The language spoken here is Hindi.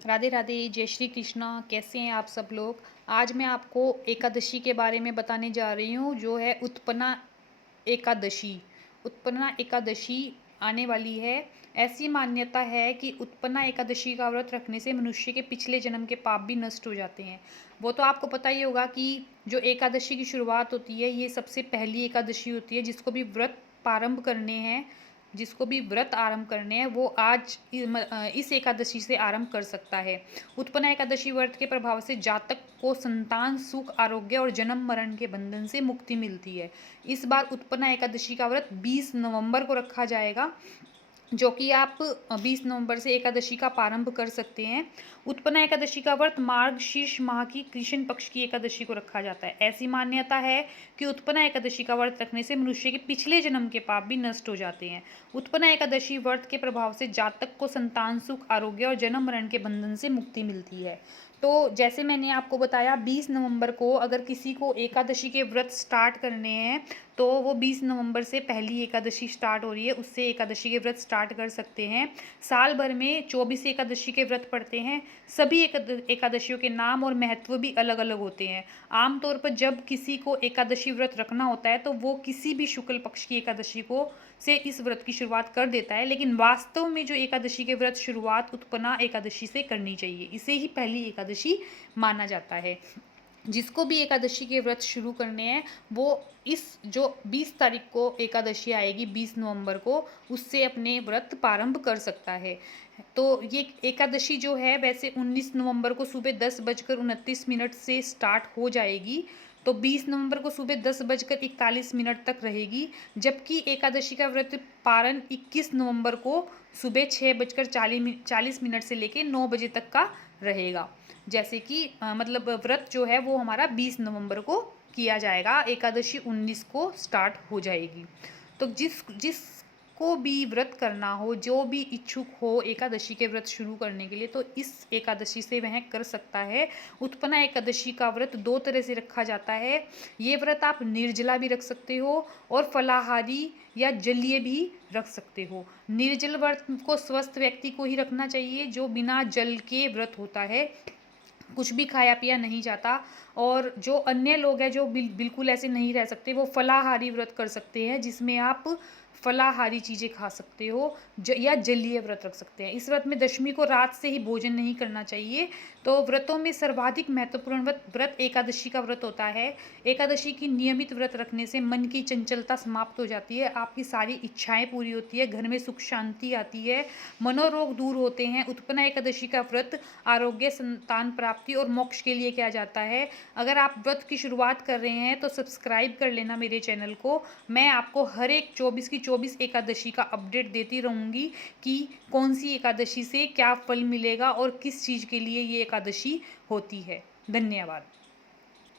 राधे राधे, जय श्री कृष्णा। कैसे हैं आप सब लोग। आज मैं आपको एकादशी के बारे में बताने जा रही हूँ, जो है उत्पन्ना एकादशी। उत्पन्ना एकादशी आने वाली है। ऐसी मान्यता है कि उत्पन्ना एकादशी का व्रत रखने से मनुष्य के पिछले जन्म के पाप भी नष्ट हो जाते हैं। वो तो आपको पता ही होगा कि जो एकादशी की शुरुआत होती है, ये सबसे पहली एकादशी होती है। जिसको भी व्रत आरंभ करने हैं वो आज इस एकादशी से आरंभ कर सकता है। उत्पन्ना एकादशी व्रत के प्रभाव से जातक को संतान सुख, आरोग्य और जन्म मरण के बंधन से मुक्ति मिलती है। इस बार उत्पन्ना एकादशी का व्रत 20 नवंबर को रखा जाएगा, जो कि आप 20 नवंबर से एकादशी का प्रारंभ कर सकते हैं। उत्पन्ना एकादशी का व्रत मार्गशीर्ष माह की कृष्ण पक्ष की एकादशी को रखा जाता है। ऐसी मान्यता है कि उत्पन्ना एकादशी का व्रत रखने से मनुष्य के पिछले जन्म के पाप भी नष्ट हो जाते हैं। उत्पन्ना एकादशी व्रत के प्रभाव से जातक को संतान सुख, आरोग्य और जन्म मरण के बंधन से मुक्ति मिलती है। तो जैसे मैंने आपको बताया, 20 नवंबर को अगर किसी को एकादशी के व्रत स्टार्ट करने हैं तो वो 20 नवंबर से पहली एकादशी स्टार्ट हो रही है, उससे एकादशी के व्रत स्टार्ट कर सकते हैं। साल भर में 24 एकादशी के व्रत पड़ते हैं। सभी एकादशियों के नाम और महत्व भी अलग अलग होते हैं। आमतौर पर जब किसी को एकादशी व्रत रखना होता है तो वो किसी भी शुक्ल पक्ष की एकादशी को से इस व्रत की शुरुआत कर देता है, लेकिन वास्तव में जो एकादशी के व्रत शुरुआत उत्पन्ना एकादशी से करनी चाहिए। इसे ही पहली एकादशी माना जाता है। जिसको भी एकादशी के व्रत शुरू करने हैं वो इस जो 20 तारीख को एकादशी आएगी, 20 नवंबर को, उससे अपने व्रत प्रारंभ कर सकता है। तो ये एकादशी जो है वैसे 19 नवंबर को सुबह 10:29 से स्टार्ट हो जाएगी, तो 20 नवंबर को सुबह 10:41 तक रहेगी। जबकि एकादशी का व्रत पारण 21 नवंबर को सुबह 6:40 से लेकर 9 बजे तक का रहेगा। जैसे कि मतलब व्रत जो है वो हमारा 20 नवंबर को किया जाएगा, एकादशी 19 को स्टार्ट हो जाएगी। तो जिसको भी व्रत करना हो, जो भी इच्छुक हो एकादशी के व्रत शुरू करने के लिए, तो इस एकादशी से वह कर सकता है। उत्पन्ना एकादशी का व्रत 2 तरह से रखा जाता है। ये व्रत आप निर्जला भी रख सकते हो और फलाहारी या जलीय भी रख सकते हो। निर्जल व्रत को स्वस्थ व्यक्ति को ही रखना चाहिए, जो बिना जल के व्रत होता है, कुछ भी खाया पिया नहीं जाता। और जो अन्य लोग हैं जो बिल्कुल ऐसे नहीं रह सकते, वो फलाहारी व्रत कर सकते हैं, जिसमें आप फलाहारी चीज़ें खा सकते हो या जलीय व्रत रख सकते हैं। इस व्रत में दशमी को रात से ही भोजन नहीं करना चाहिए। तो व्रतों में सर्वाधिक महत्वपूर्ण व्रत एकादशी का व्रत होता है। एकादशी की नियमित व्रत रखने से मन की चंचलता समाप्त हो जाती है, आपकी सारी इच्छाएं पूरी होती है, घर में सुख शांति आती है, मनोरोग दूर होते हैं। उत्पन्ना एकादशी का व्रत आरोग्य, संतान प्राप्ति और मोक्ष के लिए किया जाता है। अगर आप व्रत की शुरुआत कर रहे हैं तो सब्सक्राइब कर लेना मेरे चैनल को। मैं आपको हर एक 24 की 24 एकादशी का अपडेट देती रहूँगी कि कौन सी एकादशी से क्या फल मिलेगा और किस चीज़ के लिए ये एकादशी होती है। धन्यवाद।